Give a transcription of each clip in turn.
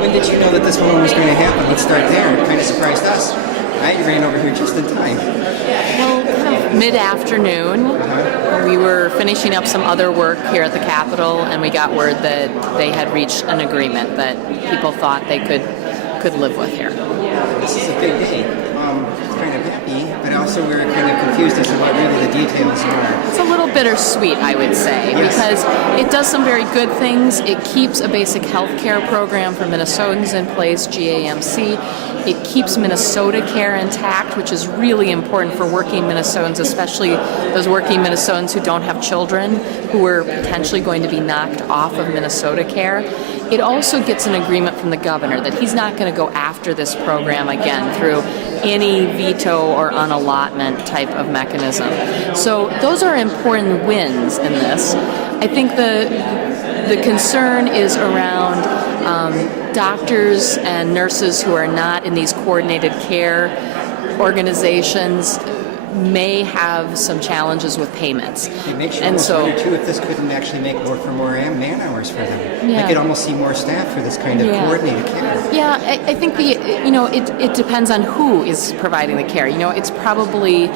When did you know that this one was going to happen? Let's start there. It kind of surprised us. Right? You ran over here just in time. Well, kind of mid-afternoon. We were finishing up some other work here at the Capitol, and we got word that they had reached an agreement that people thought they could live with here. This is a big day. Kind of happy, but also we were kind of confused as to what really the details are. It's a little bittersweet, I would say, because it does some very good things. It keeps a basic health care program for Minnesotans in place, GAMC. It keeps Minnesota Care intact, which is really important for working Minnesotans, especially those working Minnesotans who don't have children, who are potentially going to be knocked off of Minnesota Care. It also gets an agreement from the governor that he's not going to go after this program again through any veto or unallotment type of mechanism. So those are important wins in this. I think the concern is around doctors and nurses who are not in these coordinated care organizations may have some challenges with payments. It makes you almost wonder too if this couldn't actually make work for more man hours for them. Yeah. I could almost see more staff for this kind of coordinated care. Yeah, I think it depends on who is providing the care. It's probably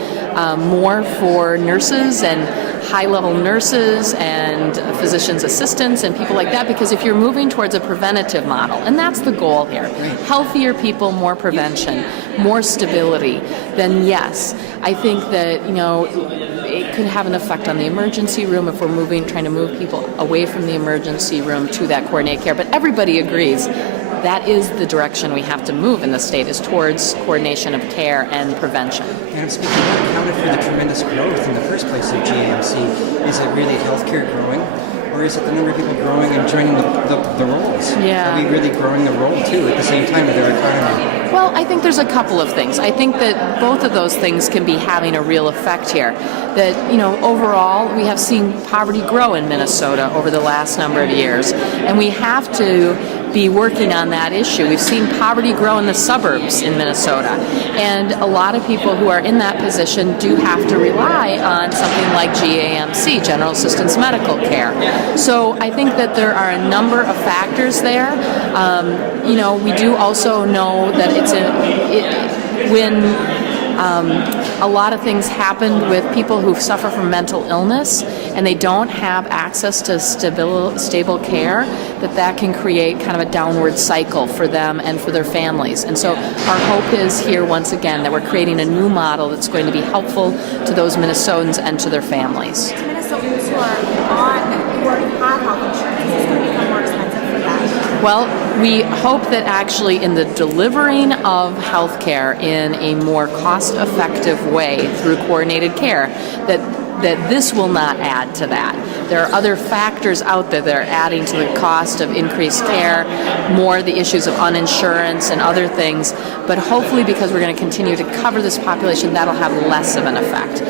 more for nurses and high-level nurses and physician's assistants and people like that, because if you're moving towards a preventative model, and that's the goal here, healthier people, more prevention, more stability, then yes, I think that it could have an effect on the emergency room if we're trying to move people away from the emergency room to that coordinated care. But everybody agrees that is the direction we have to move in the state, is towards coordination of care and prevention. And speaking of what accounted for the tremendous growth in the first place of GAMC, is it really healthcare growing? Or is it the number of people growing and joining the roles? Yeah. Are we really growing the role too at the same time with our economy? Well, I think there's a couple of things. I think that both of those things can be having a real effect here. That, overall, we have seen poverty grow in Minnesota over the last number of years, and we have to be working on that issue. We've seen poverty grow in the suburbs in Minnesota, and a lot of people who are in that position do have to rely on something like GAMC, General Assistance Medical Care. So I think that there are a number of factors there. We do also know that when a lot of things happen with people who suffer from mental illness and they don't have access to stable care, that can create kind of a downward cycle for them and for their families. And so our hope is here, once again, that we're creating a new model that's going to be helpful to those Minnesotans and to their families. To Minnesotans who already have health insurance, is this going to become more expensive for them? Well, we hope that actually in the delivering of health care in a more cost-effective way through coordinated care, that this will not add to that. There are other factors out there that are adding to the cost of increased care, more the issues of uninsurance and other things, but hopefully because we're going to continue to cover this population, that'll have less of an effect.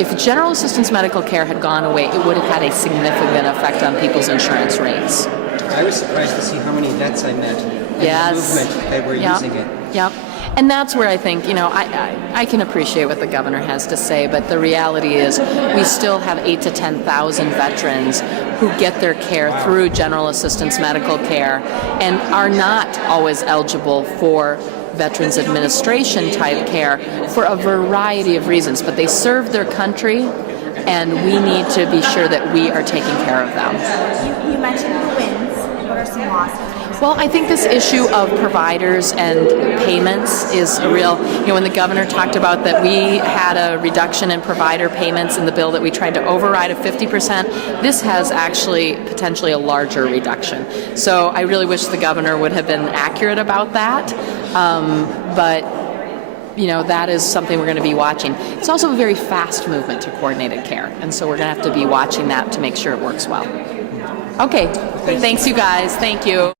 If general assistance medical care had gone away, it would have had a significant effect on people's insurance rates. I was surprised to see how many vets I met in the movement that were using it. Yep. And that's where I think, I can appreciate what the governor has to say, but the reality is we still have 8,000 to 10,000 veterans who get their care through general assistance medical care and are not always eligible for Veterans Administration type care for a variety of reasons, but they serve their country, and we need to be sure that we are taking care of them. You mentioned the wins. What are some losses? Well, I think this issue of providers and payments is a real, when the governor talked about that we had a reduction in provider payments in the bill that we tried to override of 50%, this has actually potentially a larger reduction. So I really wish the governor would have been accurate about that. But that is something we're going to be watching. It's also a very fast movement to coordinated care, and so we're going to have to be watching that to make sure it works well. Okay, thanks you guys. Thank you.